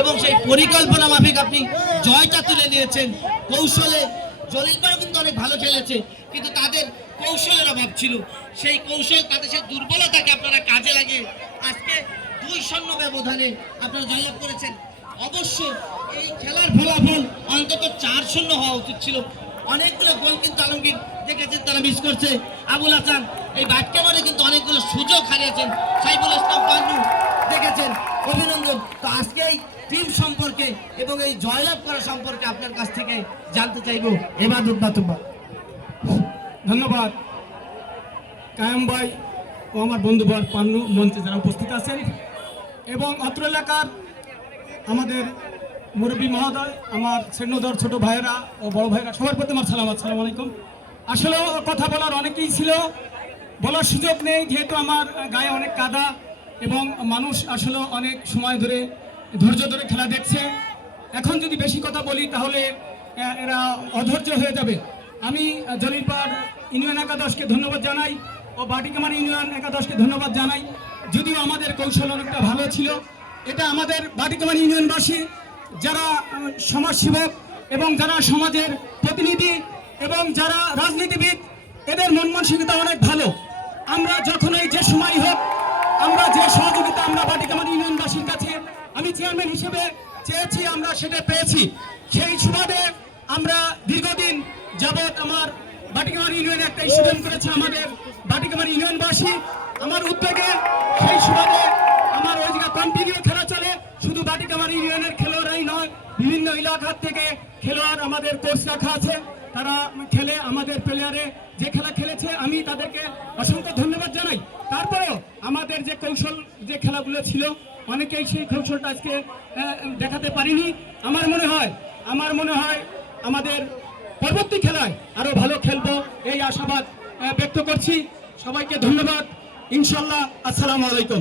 এবং সেই পরিকল্পনা মাফিক আপনি জয়টা তুলে নিয়েছেন। কৌশলে জলিলবাড়ও কিন্তু অনেক ভালো খেলেছে, কিন্তু তাদের কৌশলের অভাব ছিল। সেই কৌশল, তাদের সেই দুর্বলতাকে আপনারা কাজে লাগিয়ে আজকে 2-0 ব্যবধানে আপনারা জয়লাভ করেছেন। অবশ্য এই খেলার ফলাফল অন্তত 4-0 হওয়া উচিত ছিল। অনেকগুলো গোল কিন্তু আলমগীর দেখেছেন তারা মিস করছে। আবুল হাসান এই বাটকেমারে কিন্তু অনেকগুলো সুযোগ হারিয়েছেন। সাইফুল ইসলাম পান্নু দেখেছেন, অভিনন্দন। তো আজকে এই টিম সম্পর্কে এবং এই জয়লাভ করা সম্পর্কে আপনার কাছ থেকে জানতে চাইবো। এবাদত বাতুবা। ধন্যবাদ কায়েম ভাই ও আমার বন্ধুবর পান্নু মঞ্চে যারা উপস্থিত আছেন এবং অত্র এলাকার আমাদের মুরব্বী মহোদয়, আমার শ্রেণীধর ছোট ভাইয়েরা ও বড় ভাইয়েরা, সবার প্রতি আমার সালাম, আসসালামু আলাইকুম। আসলে কথা বলার অনেকেই ছিল, বলার সুযোগ নেই যেহেতু আমার গায়ে অনেক কাদা এবং মানুষ আসলে অনেক সময় ধরে ধৈর্য ধরে খেলা দেখছে। এখন যদি বেশি কথা বলি তাহলে এরা অধৈর্য হয়ে যাবে। আমি জলিলপাড় ইউনিয়ন একাদশকে ধন্যবাদ জানাই ও বাটিকামারি ইউনিয়ন একাদশকে ধন্যবাদ জানাই। যদিও আমাদের কৌশল অনেকটা ভালো ছিল, এটা আমাদের বাটিকামারি ইউনিয়নবাসী যারা সমাজসেবক এবং যারা সমাজের প্রতিনিধি এবং যারা রাজনীতিবিদ, এদের মন মানসিকতা অনেক ভালো। আমরা যখনই যে সময় হোক, আমরা যে সহযোগিতা আমরা বাটিকামারি ইউনিয়নবাসীর কাছে আমি চেয়ারম্যান হিসেবে চেয়েছি, আমরা সেটা পেয়েছি। সেই সুবাদে আমরা দীর্ঘদিন যাবৎ আমার বাটিকামারি ইউনিয়ন একটা স্টুডেন্ট করেছে আমাদের বাটিকামারি ইউনিয়নবাসী, আমার উদ্যোগে সেই সুবাদে আমার ওই জায়গায় কন্টিনিউ খেলা চলে। শুধু বাটিকামারি ইউনিয়নের খেলোয়াড়রাই নয়, বিভিন্ন এলাকার থেকে খেলোয়াড় আমাদের কোচ রাখা আছে, তারা খেলে আমাদের প্লেয়ারে যে খেলা খেলেছে আমি তাদেরকে অসংখ্য ধন্যবাদ জানাই। তারপরেও আমাদের যে কৌশল যে খেলাগুলো ছিল অনেকেই সেই কৌশলটা আজকে দেখাতে পারিনি। আমার মনে হয় আমাদের পরবর্তী খেলায় আরো ভালো খেলবো এই আশাবাদ ব্যক্ত করছি। সবাইকে ধন্যবাদ, ইনশাল্লাহ। আসসালামু আলাইকুম।